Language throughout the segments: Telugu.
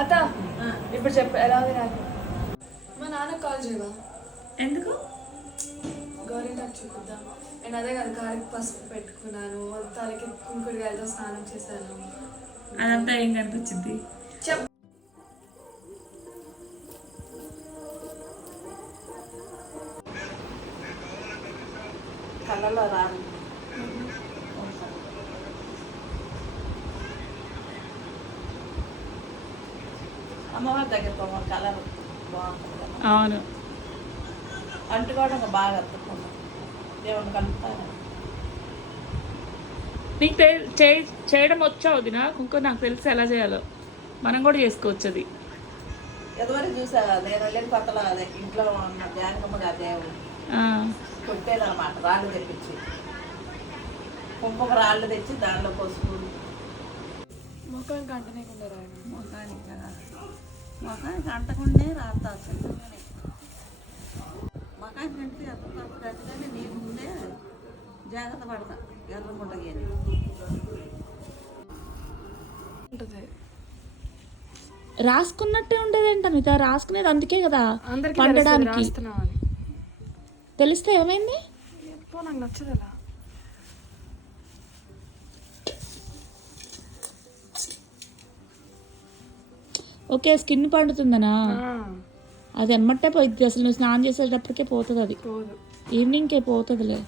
అత్త ఇప్పుడు చెప్పు ఎలా ఉంది నాకు. మా నాన్న కాల్ చేయవా? ఎందుకు? గోరింటాకు చూపిద్దాం. నేను అదే కదా కాలికి పసుపు పెట్టుకున్నాను, తలకి కుంకుడుగాయలతో స్నానం చేశాను. అదంతా ఏం కనిపించింది? చెప్ కళ్ళలో రాదు. అమ్మవారి దగ్గర కలర్ బాగుంటుంది కదా. అవును, అంటుకోవడం బాగా అతుక్కుంది. దేవుని కలుపుతాను. నీకు చేయడం వచ్చా వదినా? ఇంకో నాకు తెలిసి ఎలా చేయాలో మనం కూడా చేసుకోవచ్చు. అది ఎదువరకు చూసా. నేను వెళ్ళిన కొత్తలో అదే ఇంట్లో ఉన్న జాంకమ్మ గారి దేవుడు కొట్టేదన్నమాట. రాళ్ళు తెప్పించి కుంకుమ రాళ్ళు తెచ్చి దానిలో పసుపు ముఖానికి అంటనేకుండా రాయడం. మొఖానికి అంటకుండే రాస్తా. మొఖానికి అంటే కానీ నీ ముందే జాగ్రత్త పడతా. ఎర్రకుంటా రాసుకున్నట్టే ఉండేదేంట మిగతా రాసుకునేది. అందుకే కదా పండడానికి. తెలిస్తే ఏమైంది? నాకు నచ్చదు అలా. ఓకే, స్కిన్ పండుతుందనా? అది ఎమ్మటే పోయిద్ది. అసలు నువ్వు స్నానం చేసేటప్పటికే పోతుంది. అది ఈవినింగ్కే పోతుందిలే.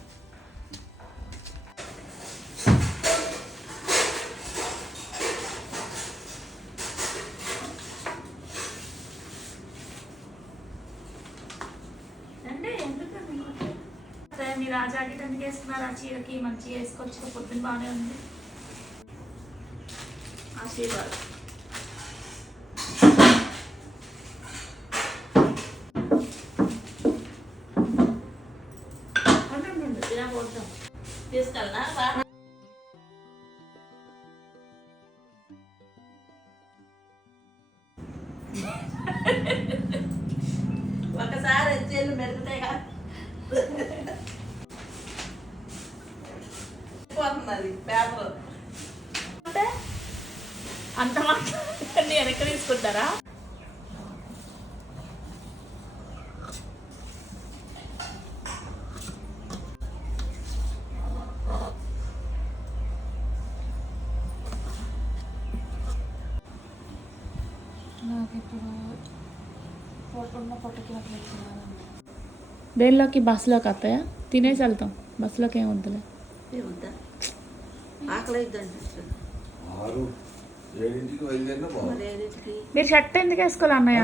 మీరు ఆ జాకెట్ ఎందుకు వేసుకున్నారు? ఆ చీరకి మంచిగా వేసుకోవచ్చు. పొద్దున్న బాగానే ఉంది. ఆశీర్వాద్ తీసుకెళ్ళనా? ఒకసారి వచ్చేళ్ళు మెరుగుతాయి కదా. పోతుంది పేపర్ అంటే అంత మాట్లాడి వెనక్కి తీసుకుంటారా? దేనిలోకి? బస్సులోకి వస్తాయా? తినేసి వెళ్తాం. బస్సులోకి ఏం వద్దులే. మీరు షర్ట్ ఎందుకు వేసుకోవాలి అన్నయ్య?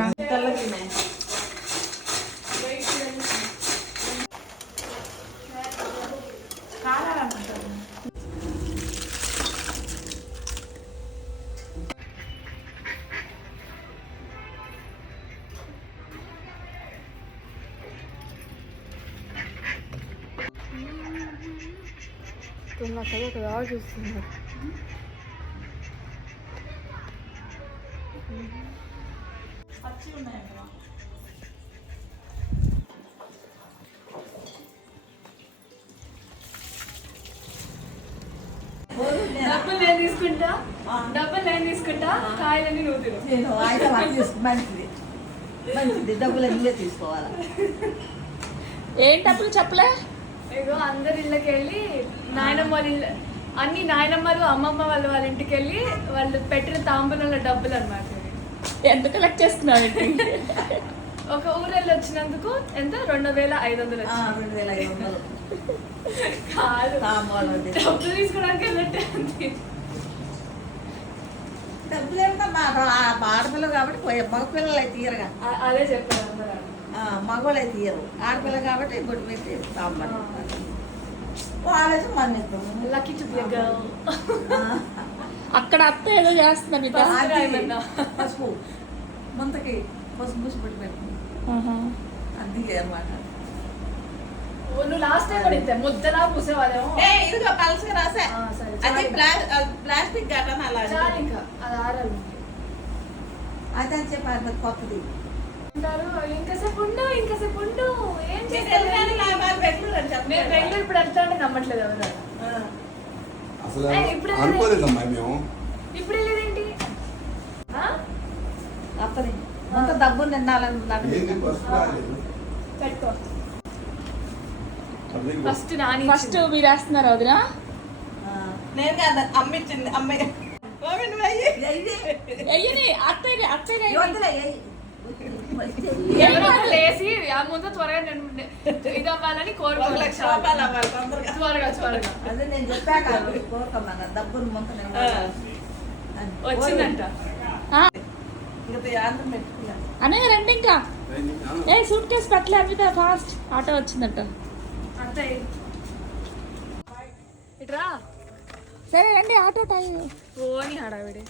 చూస్తున్నారు. పచ్చి ఉన్నాయంట. డబ్బులు నేను తీసుకుంటా, కాయలన్నీ నువ్వు తిను. మంచిది మంచిది. డబ్బులు అన్నీ తీసుకోవాలి. ఏం డబ్బులు చెప్పలే? ఇగో అందరి ఇళ్ళకి వెళ్ళి నాయనమ్మ వాళ్ళ ఇల్లు, అన్ని నాయనమ్మలు అమ్మమ్మ వాళ్ళ ఇంటికి వెళ్ళి వాళ్ళు పెట్టిన తాంబూలంలో డబ్బులు అన్నమాట. ఎంత కలెక్ట్ చేస్తున్నావు? ఒక ఊరెళ్ళి వచ్చినందుకు ఎంత? 2500. 2500 కాదు, డబ్బులు తీసుకోవడానికి వెళ్ళట్టే. డబ్బులు ఏమిటమ్మా? ఆడపిల్ల కాబట్టి మగపిల్లలు అయితే తీయరుగా. అదే చెప్పారు అందరూ. మగవాళ్ళు అయితే తీయరు. ఆడపిల్ల కాబట్టి బొట్టు పెట్టి తాంబడు వాళ్ళేసి మన్నిస్తాం. Lucky to be a girl. అక్కడ అత్త ఏదో చేస్తుంది. పసుపు ముంతకి పసుపు పూసి పెట్టి పెట్టుకుంటాం. అది అనమాట. నువ్వు లాస్ట్ టైం కూడా ఇంతే ముద్దలా పూసేవాళ్ళేమో. ఇదిగో పలసగా రాసా. అది ప్లాస్టిక్ గట్ట అలా ఇంకా అది ఆరాలి. అదే అని చెప్పారు కొత్తది. ఇంకాసేపు ఉండు ఏం చేస్తారు? బెంగళూరు ఇప్పుడు వెళ్తా అంటే నమ్మట్లేదు ఎవరు. ఇప్పుడు వెళ్ళేదేంటి? అంత డబ్బు నిన్నాలనుకున్నాను పెట్టుకో ఫస్ట్ నాని ఫస్ట్ మీరు వేస్తున్నారా వదినా? నేను కాదు అమ్మ ఇచ్చింది అమ్మాయి అయ్యని అత్తయ్య అత్తయ్య ఎవరో ఒకరు లేసి ఆ ముందు త్వరగా నేను ఇది అవ్వాలని కోరుకోవాలి త్వరగా అదే నేను చెప్పాక కోరుకోమన్నా డబ్బులు ముంత వచ్చిందంట ఇంకా ఆంధ్రం పెట్టుకున్నా అన్నయ్య రండి ఇంకా. ఏ సూట్ కేసు పట్టలే అవిదా ఫాస్ట్ ఆటో వచ్చిందట. అంతే ఇట్రా సరే రండి ఆటో టైం. ఓని హడావిడి